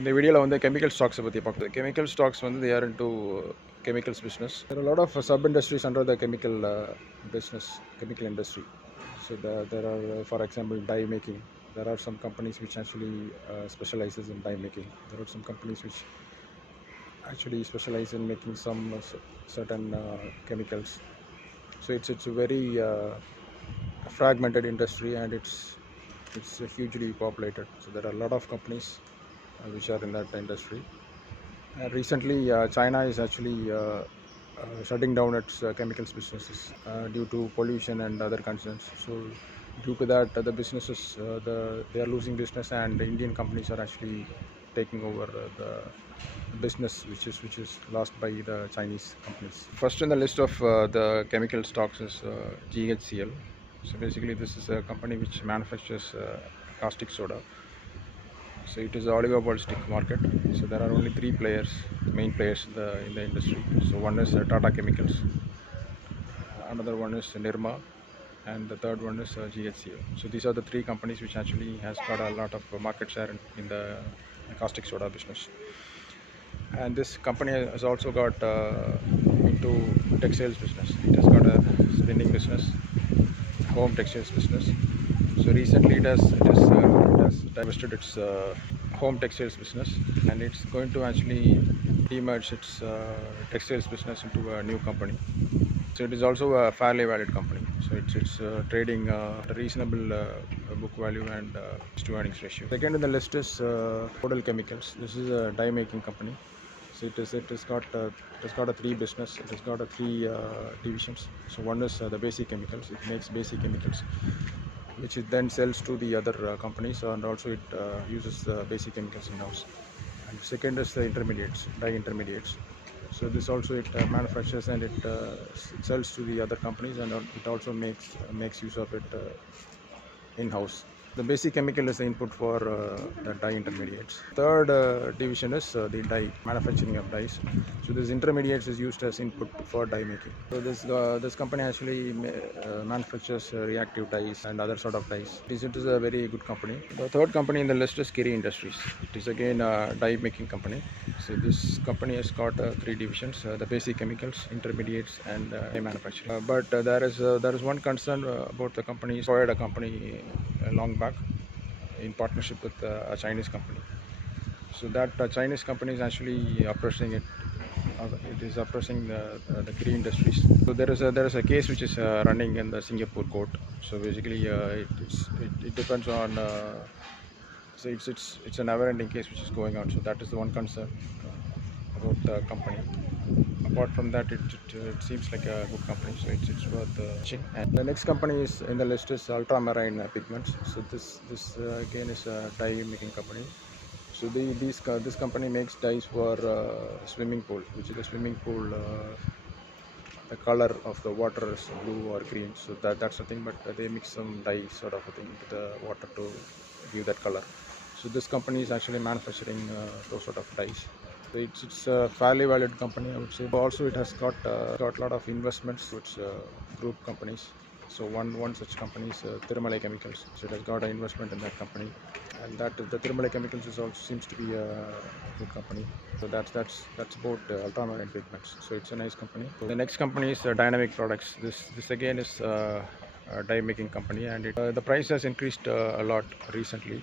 இந்த வீடியோவில் வந்து கெமிக்கல் ஸ்டாக்ஸை பற்றி பார்க்குறது. கெமிக்கல் ஸ்டாக்ஸ் வந்து they are into chemicals business. There are a lot of sub industries under the chemical business, chemical industry. So there are, for example, dye making. There are some companies which actually specializes in dye making. There are some companies which actually specialize in making some certain chemicals. So it's a very fragmented industry, and it's hugely populated. So there are a lot of companies which are in that industry. Recently, China is actually shutting down its chemicals businesses due to pollution and other concerns. So due to that, the businesses they are losing business, and the Indian companies are actually taking over the business which is lost by the Chinese companies. First in the list of the chemical stocks is Ghcl. So basically, this is a company which manufactures caustic soda. So it is an oligopolistic market. So there are only three players, main players in the industry. So one is Tata Chemicals, another one is Nirma, and the third one is Ghcl. So these are the three companies which actually has got a lot of market share in the caustic soda business. And this company has also got into textiles business. It has got a spinning business, home textiles business. So recently it has divested its home textiles business, and it's going to actually demerge its textiles business into a new company. So it is also a fairly valued company. So it's trading at a reasonable book value and to earnings ratio. Second in the list is Ghcl Chemicals. This is a dye making company. So it has got a three business. It has got a three divisions. So one is the basic chemicals. It makes basic chemicals, which it then sells to the other companies, and also it uses basic chemicals in house. And second is the intermediates, dye intermediates. So this also it manufactures, and it sells to the other companies, and it also makes use of it in house. The basic chemical is the input for the dye intermediates. Third division is the dye, manufacturing of dyes. So this intermediates is used as input for dye making. So this company actually manufactures reactive dyes and other sort of dyes. It is a very good company. The third company in the list is Ghcl Industries. It is again a dye making company. So this company has got three divisions: the basic chemicals, intermediates, and dye manufacturing. But there is one concern about the company. Acquired a company long back in partnership with a Chinese company. So that Chinese company is actually oppressing it. It is oppressing the Ghcl Industries. So there is a case which is running in the Singapore court. So basically, it depends on. So it's a never-ending case which is going on. So that is the one concern about the company. Apart from that, it seems like a good company, so it's worth watching. And the next company is in the list is Ultramarine Pigments. So this again is a dye making company. So this company makes dyes for swimming pool, which is a swimming pool. The color of the water is blue or green, so that's the thing. But they mix some dye sort of a thing into the water to give that color. So this company is actually manufacturing those sort of dyes. So it's a fairly valued company, I would say. Also, it has got a lot of investments to its group companies. So one such company is Tirumala Chemicals. So it has got an investment in that company, and that the Tirumala Chemicals is also seems to be a good company. So that's about Ultramarine Pigments. So it's a nice company. So the next company is Dynamic Products. This again is a dye making company, and the price has increased a lot recently.